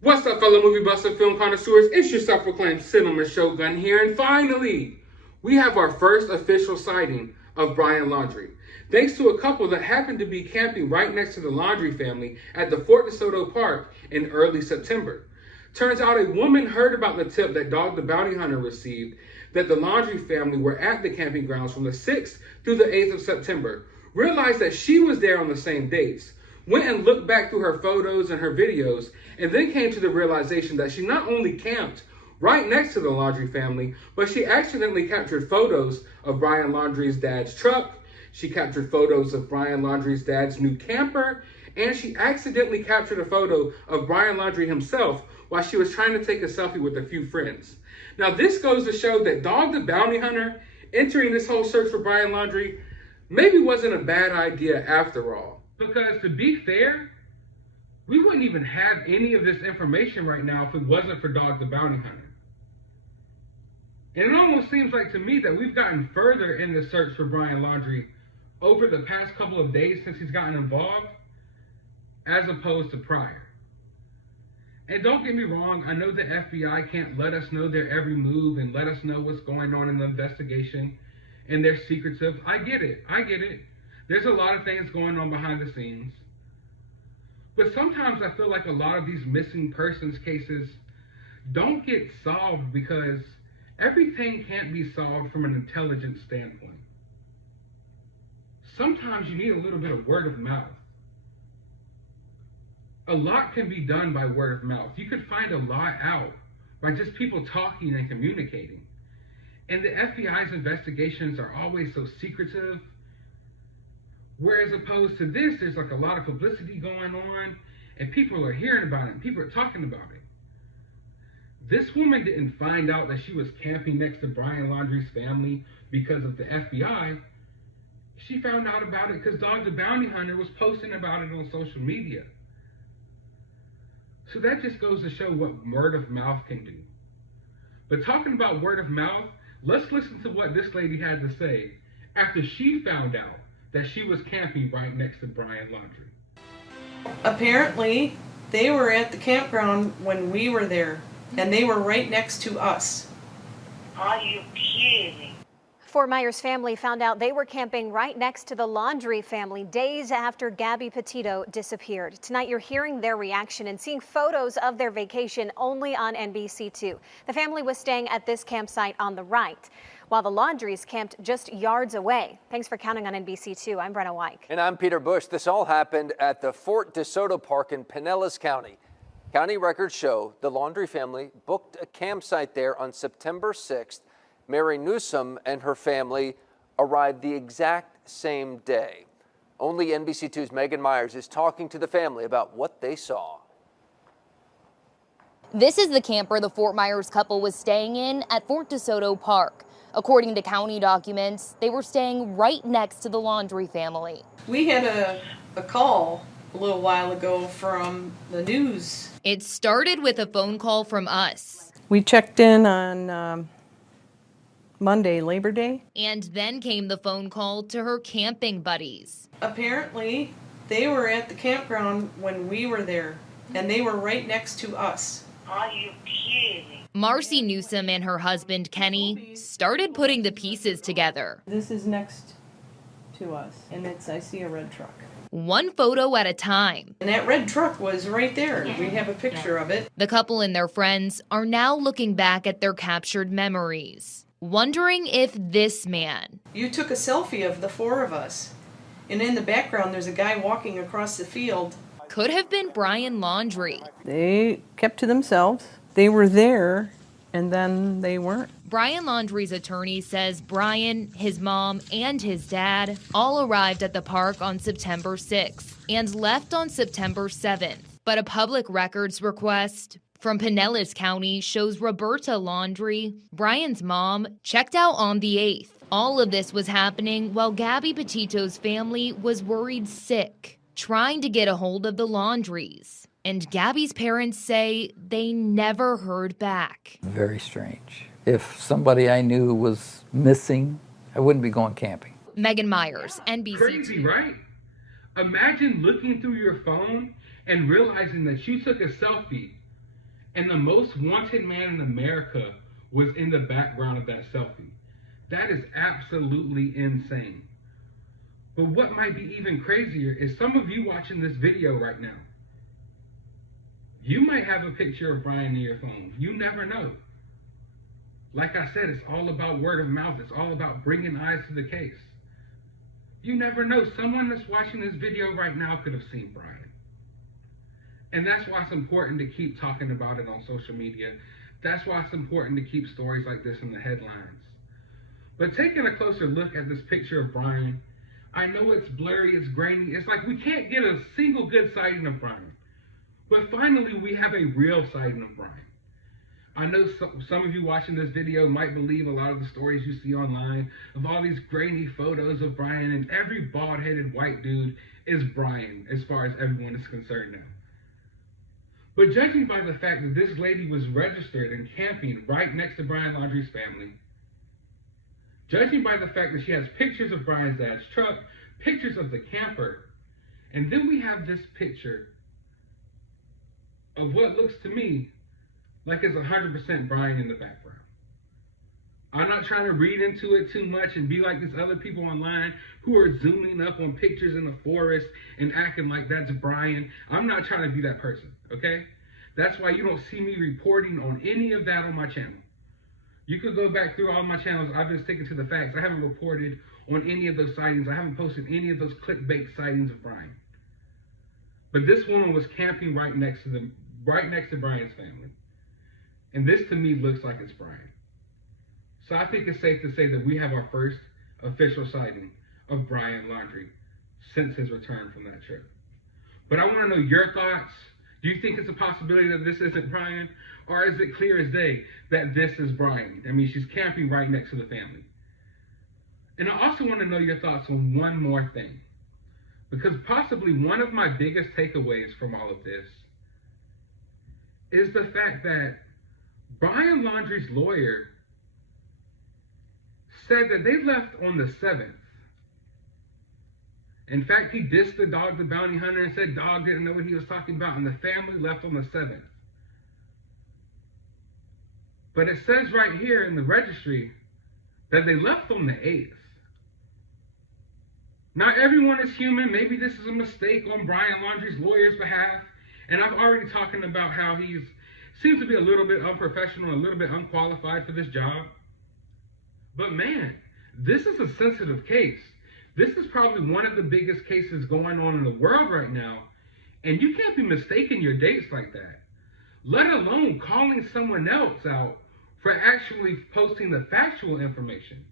What's up, fellow movie buffs and film connoisseurs? It's your self-proclaimed Cinema Shogun here, and finally, we have our first official sighting of Brian Laundrie. Thanks to a couple that happened to be camping right next to the Laundrie family at the Fort De Soto Park in early September. Turns out a woman heard about the tip that Dog the Bounty Hunter received that the Laundrie family were at the camping grounds from the 6th through the 8th of September, realized that she was there on the same dates, went and looked back through her photos and her videos, and then came to the realization that she not only camped right next to the Laundrie family, but she accidentally captured photos of Brian Laundrie's dad's truck, she captured photos of Brian Laundrie's dad's new camper, and she accidentally captured a photo of Brian Laundrie himself while she was trying to take a selfie with a few friends. Now, this goes to show that Dog the Bounty Hunter entering this whole search for Brian Laundrie maybe wasn't a bad idea after all. Because to be fair, we wouldn't even have any of this information right now if it wasn't for Dog the Bounty Hunter. And it almost seems like to me that we've gotten further in the search for Brian Laundrie over the past couple of days since he's gotten involved, as opposed to prior. And don't get me wrong, I know the FBI can't let us know their every move and let us know what's going on in the investigation, and they're secretive. I get it. There's a lot of things going on behind the scenes. But sometimes I feel like a lot of these missing persons cases don't get solved because everything can't be solved from an intelligence standpoint. Sometimes you need a little bit of word of mouth. A lot can be done by word of mouth. You could find a lot out by just people talking and communicating. And the FBI's investigations are always so secretive. Whereas opposed to this, there's like a lot of publicity going on, and people are hearing about it, and people are talking about it. This woman didn't find out that she was camping next to Brian Laundrie's family because of the FBI. She found out about it because Dog the Bounty Hunter was posting about it on social media. So that just goes to show what word of mouth can do. But talking about word of mouth, let's listen to what this lady had to say after she found out that she was camping right next to Brian Laundrie. Apparently, they were at the campground when we were there, and they were right next to us. Are you kidding? Fort Myers family found out they were camping right next to the Laundrie family days after Gabby Petito disappeared. Tonight, you're hearing their reaction and seeing photos of their vacation only on NBC2. The family was staying at this campsite on the right, while the Laundries camped just yards away. Thanks for counting on NBC2. I'm Brenna Wyke. And I'm Peter Bush. This all happened at the Fort De Soto Park in Pinellas County. County records show the Laundrie family booked a campsite there on September 6th. Mary Newsom and her family arrived the exact same day. Only NBC2's Megan Myers is talking to the family about what they saw. This is the camper the Fort Myers couple was staying in at Fort De Soto Park. According to county documents, they were staying right next to the Laundrie family. We had a call a little while ago from the news. It started with a phone call from us. We checked in on Monday, Labor Day. And then came the phone call to her camping buddies. Apparently, they were at the campground when we were there, and they were right next to us. Are you kidding? Marcy Newsom and her husband, Kenny, started putting the pieces together. This is next to us, and I see a red truck. One photo at a time. And that red truck was right there. We have a picture of it. The couple and their friends are now looking back at their captured memories, wondering if this man. You took a selfie of the four of us, and in the background there's a guy walking across the field. Could have been Brian Laundrie. They kept to themselves. They were there, and then they weren't. Brian Laundrie's attorney says Brian, his mom, and his dad all arrived at the park on September 6th and left on September 7th. But a public records request from Pinellas County shows Roberta Laundrie, Brian's mom, checked out on the 8th. All of this was happening while Gabby Petito's family was worried sick, trying to get a hold of the Laundries. And Gabby's parents say they never heard back. Very strange. If somebody I knew was missing, I wouldn't be going camping. Megan Myers, NBC. Crazy, right? Imagine looking through your phone and realizing that you took a selfie And the most wanted man in America was in the background of that selfie. That is absolutely insane. But what might be even crazier is some of you watching this video right now. You might have a picture of Brian in your phone. You never know. Like I said, it's all about word of mouth. It's all about bringing eyes to the case. You never know. Someone that's watching this video right now could have seen Brian. And that's why it's important to keep talking about it on social media. That's why it's important to keep stories like this in the headlines. But taking a closer look at this picture of Brian, I know it's blurry, it's grainy. It's like we can't get a single good sighting of Brian. But finally, we have a real sighting of Brian. I know some of you watching this video might believe a lot of the stories you see online of all these grainy photos of Brian, and every bald-headed white dude is Brian as far as everyone is concerned now. But judging by the fact that this lady was registered and camping right next to Brian Laundrie's family, judging by the fact that she has pictures of Brian's dad's truck, pictures of the camper, and then we have this picture of what looks to me like it's 100% Brian in the background. I'm not trying to read into it too much and be like these other people online who are zooming up on pictures in the forest and acting like that's Brian. I'm not trying to be that person, okay? That's why you don't see me reporting on any of that on my channel. You could go back through all my channels. I've been sticking to the facts. I haven't reported on any of those sightings. I haven't posted any of those clickbait sightings of Brian. But this woman was camping right next to Brian's family. And this to me looks like it's Brian. So I think it's safe to say that we have our first official sighting of Brian Laundrie since his return from that trip. But I want to know your thoughts. Do you think it's a possibility that this isn't Brian? Or is it clear as day that this is Brian? I mean, she's camping right next to the family. And I also want to know your thoughts on one more thing. Because possibly one of my biggest takeaways from all of this is the fact that Brian Laundrie's lawyer said that they left on the 7th. In fact, he dissed the Dog the Bounty Hunter and said Dog didn't know what he was talking about, and the family left on the 7th. But it says right here in the registry that they left on the 8th. Now, everyone is human. Maybe this is a mistake on Brian Laundrie's lawyer's behalf. And I've already talking about how he seems to be a little bit unprofessional, a little bit unqualified for this job. But man, this is a sensitive case. This is probably one of the biggest cases going on in the world right now. And you can't be mistaking your dates like that, let alone calling someone else out for actually posting the factual information.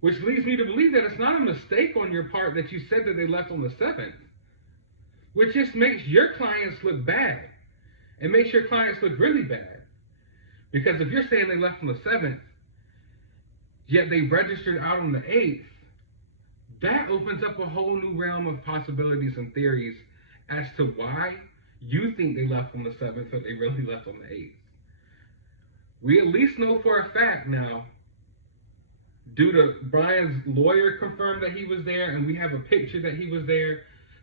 Which leads me to believe that it's not a mistake on your part that you said that they left on the 7th. Which just makes your clients look bad. It makes your clients look really bad. Because if you're saying they left on the 7th, yet they registered out on the 8th, that opens up a whole new realm of possibilities and theories as to why you think they left on the 7th, but they really left on the 8th. We at least know for a fact now, due to Brian's lawyer confirmed that he was there, and we have a picture that he was there.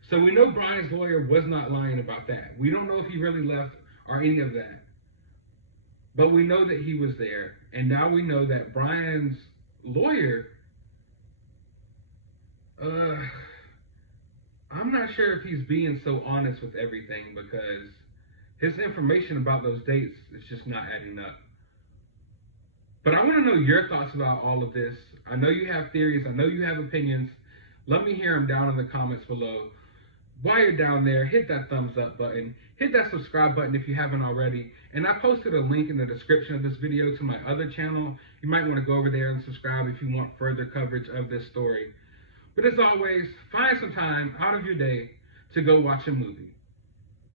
So we know Brian's lawyer was not lying about that. We don't know if he really left or any of that. But we know that he was there. And now we know that Brian's lawyer, I'm not sure if he's being so honest with everything, because his information about those dates is just not adding up. But I want to know your thoughts about all of this. I know you have theories. I know you have opinions. Let me hear them down in the comments below. While you're down there, hit that thumbs up button. Hit that subscribe button if you haven't already. And I posted a link in the description of this video to my other channel. You might want to go over there and subscribe if you want further coverage of this story. But as always, find some time out of your day to go watch a movie.